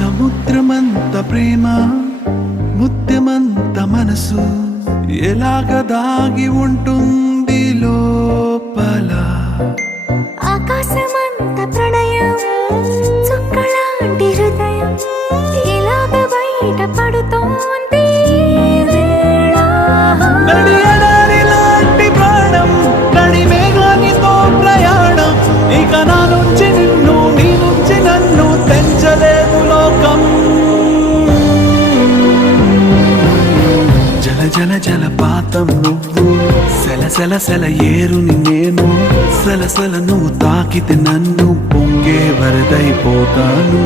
సముద్రమంత ప్రేమ ముత్యమంత మనసు ఎలాగ దాగి ఉంటుంది లోపల. ఆకాశమంత ప్రణయం చుక్కలాంటి హృదయం ఇలాగ బయట పడుతోంది లాంటి ప్రాణం నడి మేఘానితో ప్రయాణం. ఇక నా నుంచి నిన్ను నీ నుంచి నన్ను తెంచలేదు లోకం. జల జల జలపాతం నువ్వు, సెల సెల సెల ఏరుని నేను. సెల సెల నువ్వు తాకితే నన్ను పొంగే వరదైపోతాను.